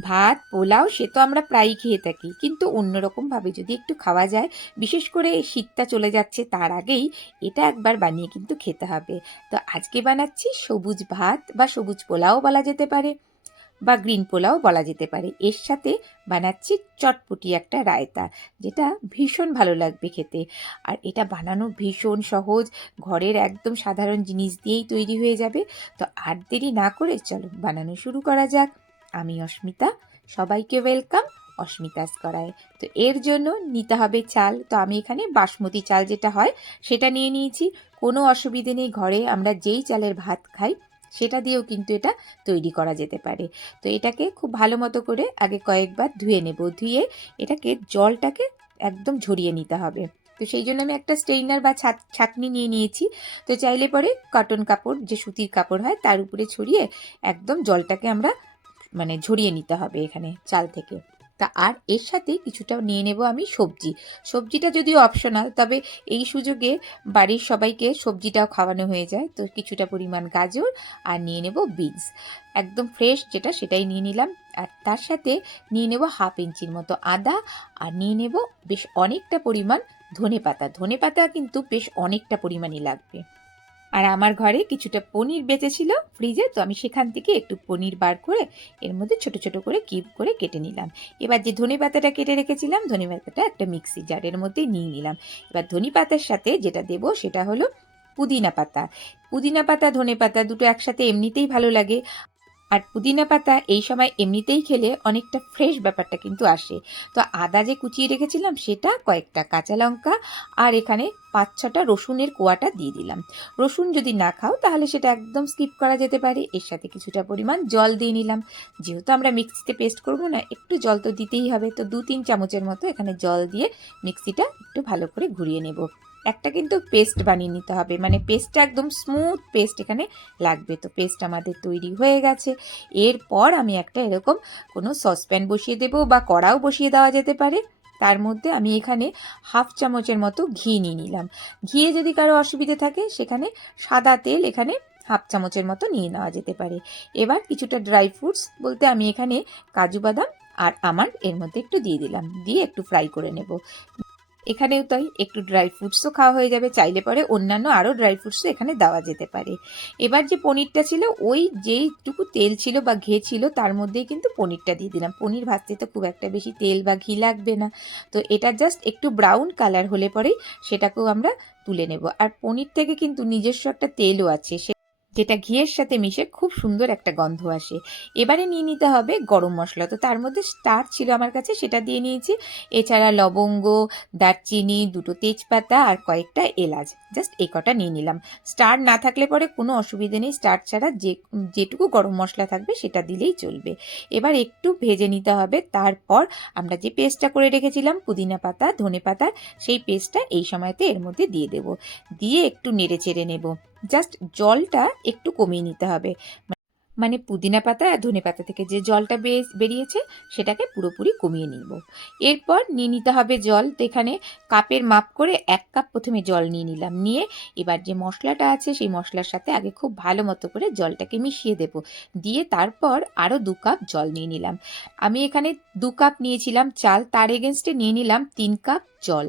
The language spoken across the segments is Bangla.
ভাত, পোলাও, সে তো আমরা প্রায়ই খেয়ে থাকি। কিন্তু অন্যরকমভাবে যদি একটু খাওয়া যায়, বিশেষ করে শীতটা চলে যাচ্ছে, তার আগেই এটা একবার বানিয়ে কিন্তু খেতে হবে। তো আজকে বানাচ্ছি সবুজ ভাত বা সবুজ পোলাও বলা যেতে পারে বা গ্রিন পোলাও বলা যেতে পারে। এর সাথে বানাচ্ছি চটপটি একটা রায়তা, যেটা ভীষণ ভালো লাগবে খেতে। আর এটা বানানো ভীষণ সহজ, ঘরের একদম সাধারণ জিনিস দিয়েই তৈরি হয়ে যাবে। তো আর দেরি না করে চলো বানানো শুরু করা যাক। আমি অস্মিতা, সবাইকে ওয়েলকাম অস্মিতাস করায়। তো এর জন্য নিতে হবে চাল। তো আমি এখানে বাসমতি চাল যেটা হয়, সেটা নিয়ে নিয়েছি। কোনো অসুবিধে নেই, ঘরে আমরা যেই চালের ভাত খাই, সেটা দিয়েও কিন্তু এটা তৈরি করা যেতে পারে। তো এটাকে খুব ভালো মতো করে আগে কয়েকবার ধুয়ে নেব। ধুয়ে এটাকে জলটাকে একদম ঝরিয়ে নিতে হবে। তো সেই জন্য আমি একটা স্টেইনার বা ছাক ছাকনি নিয়ে নিয়েছি। তো চাইলে পরে কটন কাপড়, যে সুতির কাপড় হয়, তার উপরে ছড়িয়ে একদম জলটাকে আমরা মানে ঝরিয়ে নিতে হবে এখানে চাল থেকে। তা আর এর সাথে কিছুটা নিয়ে নেব আমি সবজি। সবজিটা যদিও অপশনাল তবে এই সুযোগে বাড়ির সবাইকে সবজিটাও খাওয়ানো হয়ে যায়। তো কিছুটা পরিমাণ গাজর আর নিয়ে নেব বিনস। একদম ফ্রেশ যেটা, সেটাই নিয়ে নিলাম। আর তার সাথে নিয়ে নেব হাফ ইঞ্চির মতো আদা আর নিয়ে নেব বেশ অনেকটা পরিমাণ ধনে পাতা ধনে পাতা কিন্তু বেশ অনেকটা পরিমাণই লাগবে। আর আমার ঘরে কিছুটা পনির বেঁচেছিল ফ্রিজে, তো আমি সেখান থেকে একটু পনির বার করে এর মধ্যে ছোট ছোট করে কিপ করে কেটে নিলাম। এবার যে ধনে পাতাটা কেটে রেখেছিলাম, ধনে পাতাটা একটা মিক্সি জারের মধ্যে নিয়ে নিলাম। এবার ধনে পাতার সাথে যেটা দেব সেটা হলো পুদিনা পাতা। পুদিনা পাতা, ধনে পাতা দুটো একসাথে এমনিতেই ভালো লাগে। আর পুদিনা পাতা এই সময় এমনিতেই খেলে অনেকটা ফ্রেশ ব্যাপারটা কিন্তু আসে। তো আদা যে কুচিয়ে রেখেছিলাম, সেটা কয়েকটা কাঁচা লঙ্কা আর এখানে পাঁচ ছটা রসুনের কোয়াটা দিয়ে দিলাম। রসুন যদি না খাও, তাহলে সেটা একদম স্কিপ করা যেতে পারে। এর সাথে কিছুটা পরিমাণ জল দিয়ে নিলাম। যেহেতু আমরা মিক্সিতে পেস্ট করব না, একটু জল তো দিতেই হবে। তো দু তিন চামচের মতো এখানে জল দিয়ে মিক্সিটা একটু ভালো করে ঘুরিয়ে নেব। একটা কিন্তু পেস্ট বানিয়ে নিতে হবে। মানে পেস্টটা একদম স্মুথ পেস্ট এখানে লাগবে। তো পেস্ট আমাদের তৈরি হয়ে গেছে। এরপর আমি একটা এরকম কোনো সসপ্যান বসিয়ে দেব বা কড়াও বসিয়ে দেওয়া যেতে পারে। তার মধ্যে আমি এখানে হাফ চামচের মতো ঘি নিয়ে নিলাম। ঘিয়ে যদি কারও অসুবিধে থাকে, সেখানে সাদা তেল এখানে হাফ চামচের মতো নিয়ে নেওয়া যেতে পারে। এবার কিছুটা ড্রাই ফ্রুটস বলতে আমি এখানে কাজু বাদাম আর আমার এর মধ্যে একটু দিয়ে দিলাম। দিয়ে একটু ফ্রাই করে নেব। এখানেও তাই, একটু ড্রাই ফ্রুটসও খাওয়া হয়ে যাবে, চাইলে পরে অন্যান্য আরও ড্রাই ফ্রুটসও এখানে দেওয়া যেতে পারে। এবার যে পনিরটা ছিল, ওই যেইটুকু তেল ছিল বা ঘি ছিল, তার মধ্যেই কিন্তু পনিরটা দিয়ে দিলাম। পনির ভাজতে তো খুব একটা বেশি তেল বা ঘি লাগবে না। তো এটা জাস্ট একটু ব্রাউন কালার হলে পরেই সেটাকেও আমরা তুলে নেব। আর পনির থেকে কিন্তু নিজস্ব একটা তেলও আছে যেটা ঘিয়ের সাথে মিশে খুব সুন্দর একটা গন্ধ আসে। এবারে নিয়ে নিতে হবে গরম মশলা। তো তার মধ্যে স্টার ছিল আমার কাছে, সেটা দিয়ে নিয়েছি। এছাড়া লবঙ্গ, দারচিনি, দুটো তেজপাতা আর কয়েকটা এলাচ। জাস্ট এই কটা নিয়ে নিলাম। স্টার না থাকলে পরে কোনো অসুবিধে নেই। স্টার ছাড়া যে, যেটুকু গরম মশলা থাকবে সেটা দিলেই চলবে। এবার একটু ভেজে নিতে হবে। তারপর আমরা যে পেস্টটা করে রেখেছিলাম, পুদিনা পাতা, ধনে পাতা, সেই পেস্টটা এই সময়তে এর মধ্যে দিয়ে দেব। দিয়ে একটু নেড়ে চেড়ে নেব। জাস্ট জলটা একটু কমিয়ে নিতে হবে। মানে পুদিনা পাতা আর ধনে পাতা থেকে যে জলটা বেরিয়েছে, সেটাকে পুরোপুরি কমিয়ে নিব। এরপর নিয়ে নিতে হবে জল। তো এখানে কাপের মাপ করে এক কাপ প্রথমে জল নিয়ে নিলাম। নিয়ে এবার যে মশলাটা আছে, সেই মশলার সাথে আগে খুব ভালো মতো করে জলটাকে মিশিয়ে দেব। দিয়ে তারপর আরও দু কাপ জল নিয়ে নিলাম। আমি এখানে দু কাপ নিয়েছিলাম চাল। তার এগেনস্টে নিয়ে নিলাম তিন কাপ জল।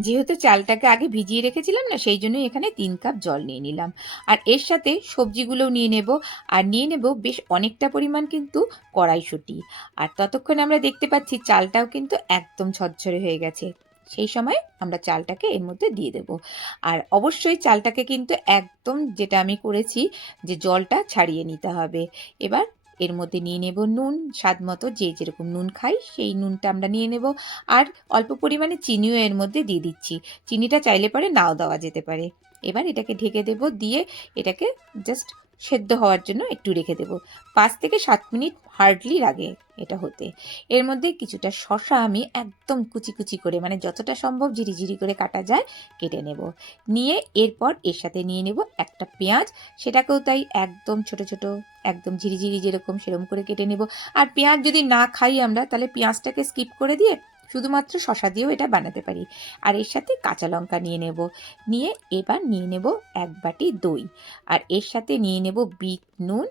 যেহেতু চালটাকে আগে ভিজিয়ে রেখেছিলাম না, সেই জন্যই এখানে তিন কাপ জল নিয়ে নিলাম। আর এর সাথে সবজিগুলোও নিয়ে নেব। আর নিয়ে নেব বেশ অনেকটা পরিমাণ কিন্তু কড়াইশুঁটি। আর ততক্ষণ আমরা দেখতে পাচ্ছি চালটাও কিন্তু একদম ঝরঝরে হয়ে গেছে। সেই সময় আমরা চালটাকে এর মধ্যে দিয়ে দেব। আর অবশ্যই চালটাকে কিন্তু একদম যেটা আমি করেছি যে জলটা ছাড়িয়ে নিতে হবে। এবার এর মধ্যে নিয়ে নেব নুন, স্বাদ মতো যে যেরকম নুন খাই সেই নুনটা আমরা নিয়ে নেব। আর অল্প পরিমাণে চিনিও এর মধ্যে দিয়ে দিচ্ছি। চিনিটা চাইলে পরে নাও দেওয়া যেতে পারে। এবার এটাকে ঢেকে দেব দিয়ে এটাকে জাস্ট সেদ্ধ হওয়ার জন্য একটু রেখে দেব। পাঁচ থেকে সাত মিনিট হার্ডলি লাগে এটা হতে। এর মধ্যে কিছুটা শশা আমি একদম কুচি কুচি করে মানে যতটা সম্ভব ঝিরিঝিরি করে কাটা যায়, কেটে নেব। নিয়ে এরপর এর সাথে নিয়ে নেব একটা পেঁয়াজ, সেটাকেও তাই একদম ছোট ছোট, একদম ঝিরিঝিরি যেরকম সেরকম করে কেটে নেব। আর পেঁয়াজ যদি না খাই আমরা, তাহলে পেঁয়াজটাকে স্কিপ করে দিয়ে শুধুমাত্র শশা দিয়েও এটা বানাতে পারি। আর এর সাথে কাঁচা লঙ্কা নিয়ে নেব। নিয়ে এবার নিয়ে নেব এক বাটি দই। আর এর সাথে নিয়ে নেব বিট নুন।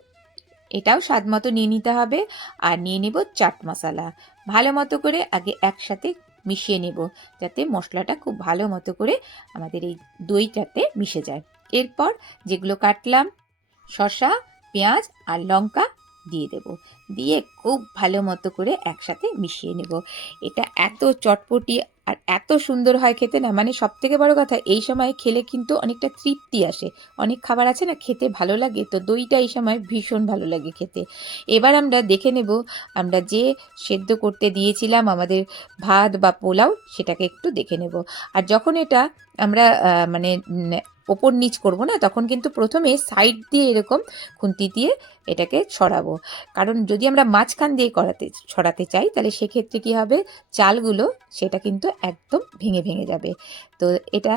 এটাও স্বাদ মতো নিয়ে নিতে হবে। আর নিয়ে নেব চাট মশলা। ভালো মতো করে আগে একসাথে মিশিয়ে নেব, যাতে মশলাটা খুব ভালো মতো করে আমাদের এই দইটাতে মিশে যায়। এরপর যেগুলো কাটলাম শসা পেঁয়াজ আর লঙ্কা দিয়ে দেব। দিয়ে খুব ভালো মতো করে একসাথে মিশিয়ে নেব। এটা এত চটপটি আর এত সুন্দর হয় খেতে না মানে সব থেকে বড় কথা, এই সময় খেলে কিন্তু অনেকটা তৃপ্তি আসে। অনেক খাবার আছে না, খেতে ভালো লাগে, তো দইটা এই সময় ভীষণ ভালো লাগে খেতে। এবার আমরা দেখে নেব, আমরা যে সেদ্ধ করতে দিয়েছিলাম আমাদের ভাত বা পোলাও, সেটাকে একটু দেখে নেব। আর যখন এটা আমরা মানে ওপর নিচ করব না, তখন কিন্তু প্রথমে সাইড দিয়ে এরকম খুন্তি দিয়ে এটাকে ছড়াবো। কারণ যদি আমরা মাঝখান দিয়ে করাতে, ছড়াতে চাই, তাহলে সেক্ষেত্রে কী হবে? চালগুলো সেটা কিন্তু একদম ভেঙে ভেঙে যাবে। তো এটা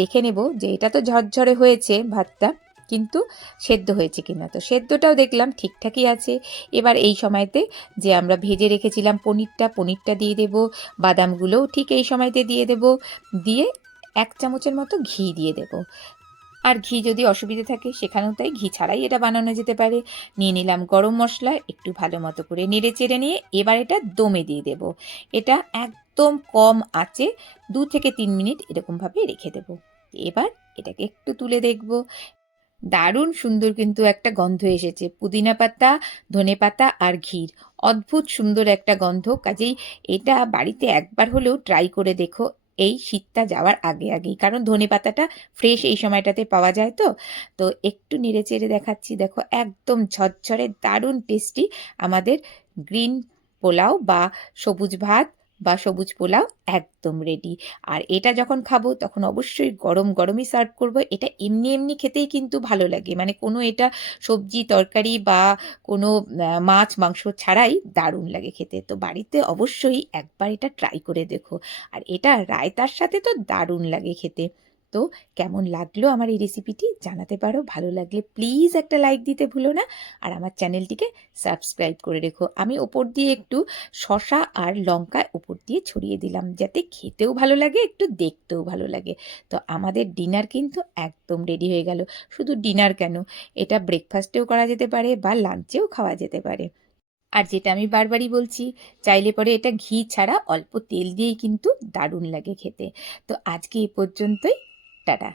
দেখে নেব যে এটা তো ঝরঝরে হয়েছে ভাতটা, কিন্তু সেদ্ধ হয়েছে কিনা। তো সেদ্ধটাও দেখলাম ঠিকঠাকই আছে। এবার এই সময়তে যে আমরা ভেজে রেখেছিলাম পনিরটা পনিরটা দিয়ে দেব, বাদামগুলোও ঠিক এই সময়তে দিয়ে দেব। দিয়ে এক চামচের মতো ঘি দিয়ে দেব। আর ঘি যদি অসুবিধে থাকে, সেখানেও তাই ঘি ছাড়াই এটা বানানো যেতে পারে। নিয়ে নিলাম গরম মশলা, একটু ভালো মতো করে নেড়ে চেড়ে নিয়ে এবার এটা দমে দিয়ে দেব। এটা একদম কম আঁচে দু থেকে তিন মিনিট এরকমভাবে রেখে দেব। এবার এটাকে একটু তুলে দেখব। দারুণ সুন্দর কিন্তু একটা গন্ধ এসেছে। পুদিনা পাতা, ধনে পাতা আর ঘির। অদ্ভুত সুন্দর একটা গন্ধ। কাজেই এটা বাড়িতে একবার হলেও ট্রাই করে দেখো। এই শীতটা যাওয়ার আগে আগেই। কারণ ধনে পাতাটা ফ্রেশ এই সময়টাতে পাওয়া যায় তো। তো একটু নেড়ে চেড়ে দেখাচ্ছি। দেখো একদম ঝরঝরে দারুণ টেস্টি আমাদের গ্রিন পোলাও বা সবুজ ভাত বা সবুজ পোলাও একদম রেডি আর এটা যখন খাব, তখন অবশ্যই গরম, গরমই সার্ভ করব। এটা এমনি এমনি খেতেই কিন্তু ভালো লাগে। মানে কোনো এটা সবজি তরকারি বা কোনো মাছ, মাংস ছাড়াই দারুণ লাগে খেতে। তো বাড়িতে অবশ্যই একবার এটা ট্রাই করে দেখো। আর এটা রায়তার সাথে তো দারুণ লাগে খেতে। তো কেমন লাগল আমার এই রেসিপিটি জানাতে পারো। ভালো লাগলে প্লিজ একটা লাইক দিতে ভুলো না। আর আমার চ্যানেলটিকে সাবস্ক্রাইব করে রেখো। আমি ওপর দিয়ে একটু শশা আর লঙ্কা উপর দিয়ে ছড়িয়ে দিলাম যাতে খেতেও ভালো লাগে, একটু দেখতেও ভালো লাগে। তো আমাদের ডিনার কিন্তু একদম রেডি হয়ে গেল। শুধু ডিনার কেন? এটা ব্রেকফাস্টেও করা যেতে পারে বা লাঞ্চেও খাওয়া যেতে পারে। আর যেটা আমি বারবারই বলছি, চাইলে পরে এটা ঘি ছাড়া অল্প তেল দিয়েই কিন্তু দারুণ লাগে খেতে। তো আজকে এই পর্যন্তই। টাটা